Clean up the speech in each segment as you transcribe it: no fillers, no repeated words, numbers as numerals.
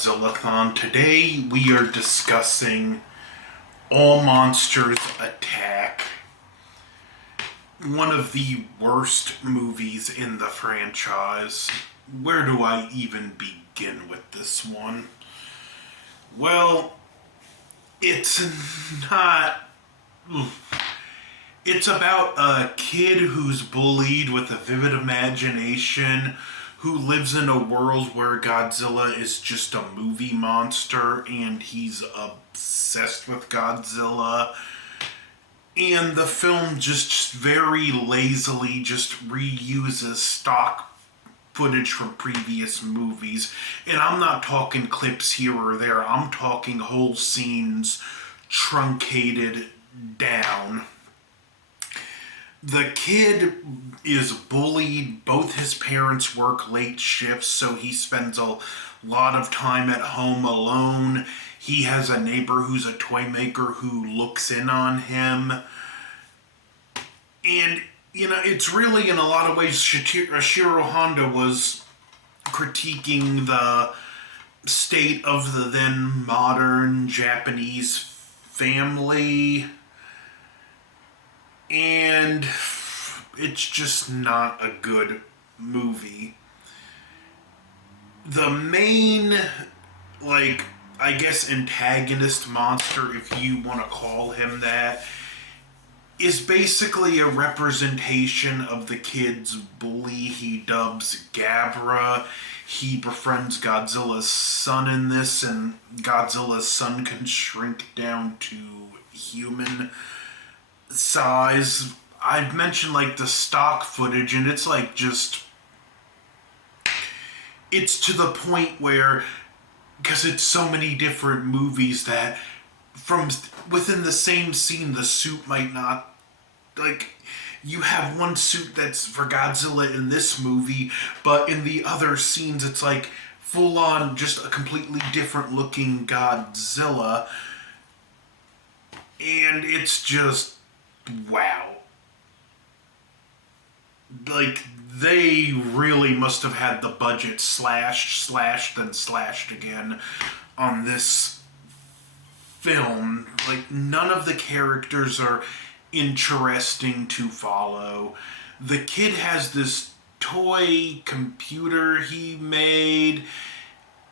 Godzillathon. Today we are discussing All Monsters Attack, one of the worst movies in the franchise. Where do I even begin with this one? Well, it's not... It's about a kid who's bullied with a vivid imagination, who lives in a world where Godzilla is just a movie monster and he's obsessed with Godzilla. And the film just very lazily just reuses stock footage from previous movies. And I'm not talking clips here or there, I'm talking whole scenes truncated down. The kid is bullied. Both his parents work late shifts, so he spends a lot of time at home alone. He has a neighbor who's a toy maker who looks in on him. And, it's really, in a lot of ways, Shiro Honda was critiquing the state of the then modern Japanese family. And it's just not a good movie. The main, antagonist monster, if you want to call him that, is basically a representation of the kid's bully he dubs Gabra. He befriends Godzilla's son in this, and Godzilla's son can shrink down to human size. I've mentioned the stock footage, and it's it's to the point where, because it's so many different movies, that from within the same scene the suit might not, you have one suit that's for Godzilla in this movie, but in the other scenes it's full on just a completely different looking Godzilla. And it's just, wow. They really must have had the budget slashed, then slashed again on this film. None of the characters are interesting to follow. The kid has this toy computer he made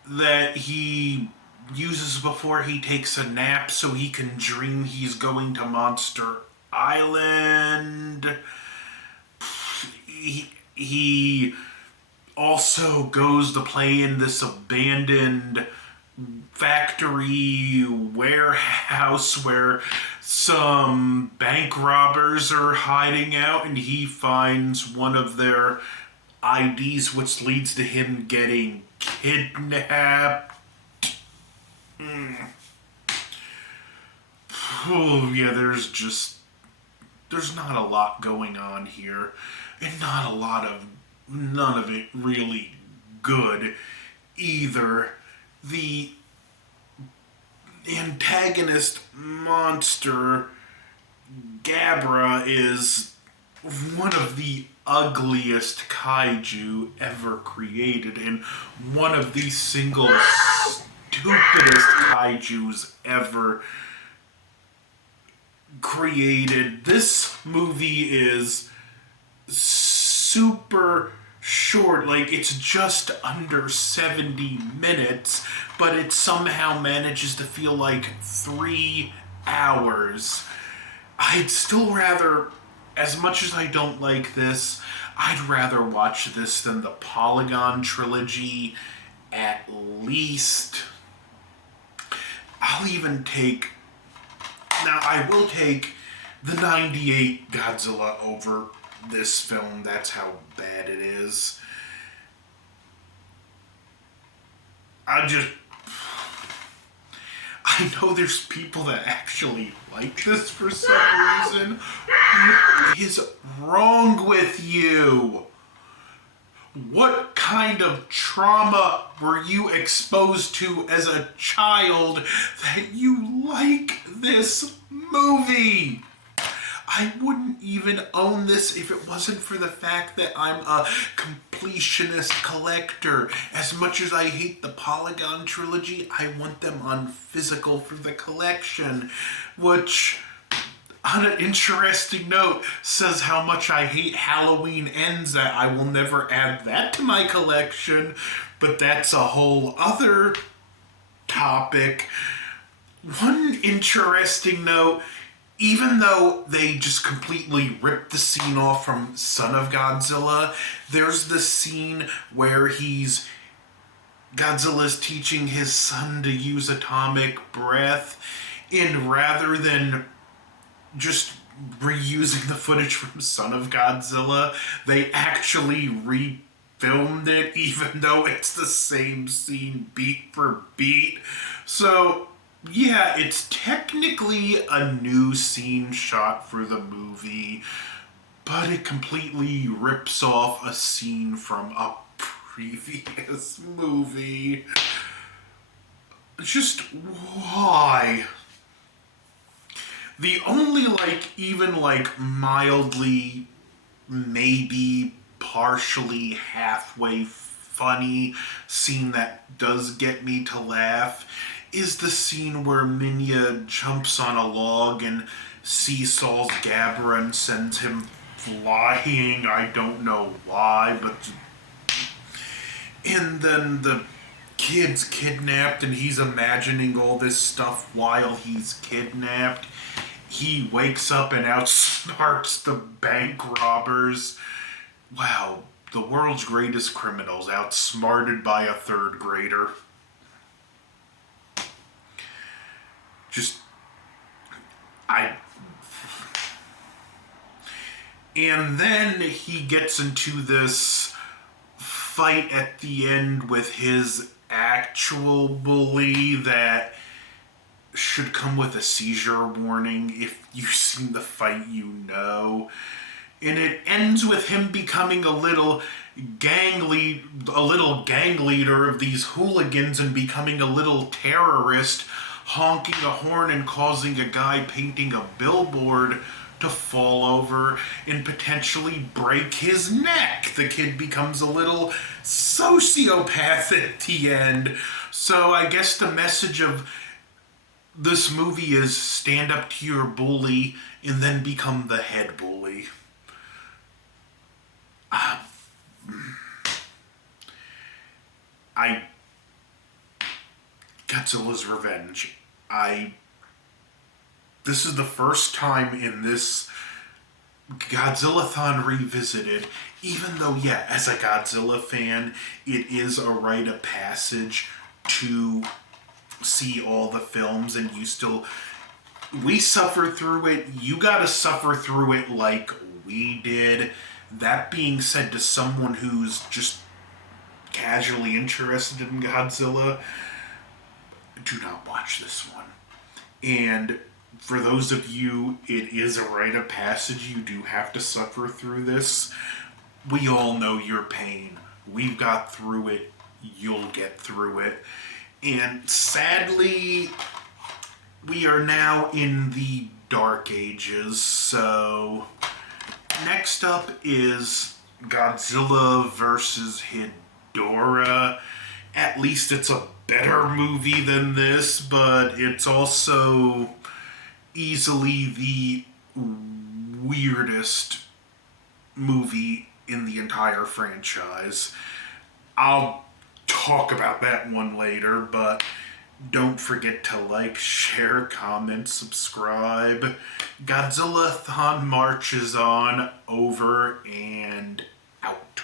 that he uses before he takes a nap so he can dream he's going to Monster Island. He also goes to play in this abandoned factory warehouse where some bank robbers are hiding out, and he finds one of their IDs, which leads to him getting kidnapped. Oh, yeah, there's not a lot going on here, and none of it really good either. The antagonist monster, Gabra, is one of the ugliest kaiju ever created, and one of the single stupidest kaijus ever created. This movie is super short, it's just under 70 minutes, but it somehow manages to feel like 3 hours. I'd still rather, as much as I don't like this, I'd rather watch this than the Polygon trilogy, at least. I will take the 98 Godzilla over this film. That's how bad it is. I know there's people that actually like this for some reason. What is wrong with you? What kind of trauma were you exposed to as a child that you like this movie? I wouldn't even own this if it wasn't for the fact that I'm a completionist collector. As much as I hate the Polygon trilogy, I want them on physical for the collection, which, on an interesting note, says how much I hate Halloween Ends, that I will never add that to my collection, but that's a whole other topic. One interesting note, even though they just completely ripped the scene off from Son of Godzilla, there's the scene where Godzilla's teaching his son to use atomic breath, and rather than just reusing the footage from Son of Godzilla, they actually refilmed it, even though it's the same scene beat for beat. So, yeah, it's technically a new scene shot for the movie, but it completely rips off a scene from a previous movie. Just why? The only, even, mildly, maybe partially halfway funny scene that does get me to laugh is the scene where Minya jumps on a log and seesaws Gabra and sends him flying. I don't know why, but... And then the kid's kidnapped and he's imagining all this stuff while he's kidnapped. He wakes up and outsmarts the bank robbers. Wow, the world's greatest criminals outsmarted by a third grader. And then he gets into this fight at the end with his actual bully that should come with a seizure warning. If you've seen the fight, you know. And it ends with him becoming a little gang leader of these hooligans and becoming a little terrorist, honking a horn and causing a guy painting a billboard to fall over and potentially break his neck. The kid becomes a little sociopath at the end. So I guess the message of this movie is stand up to your bully and then become the head bully. Godzilla's Revenge. This is the first time in this Godzillathon Revisited, even though, yeah, as a Godzilla fan, it is a rite of passage to see all the films, and we suffer through it. You gotta suffer through it like we did. That being said, to someone who's just casually interested in Godzilla, do not watch this one. And for those of you, it is a rite of passage. You do have to suffer through this. We all know your pain. We've got through it. You'll get through it. And sadly, we are now in the Dark Ages. So next up is Godzilla vs. Ghidorah. At least it's a better movie than this, but it's also easily the weirdest movie in the entire franchise. I'll talk about that one later, but don't forget to like, share, comment, subscribe. Godzillathon marches on. Over and out.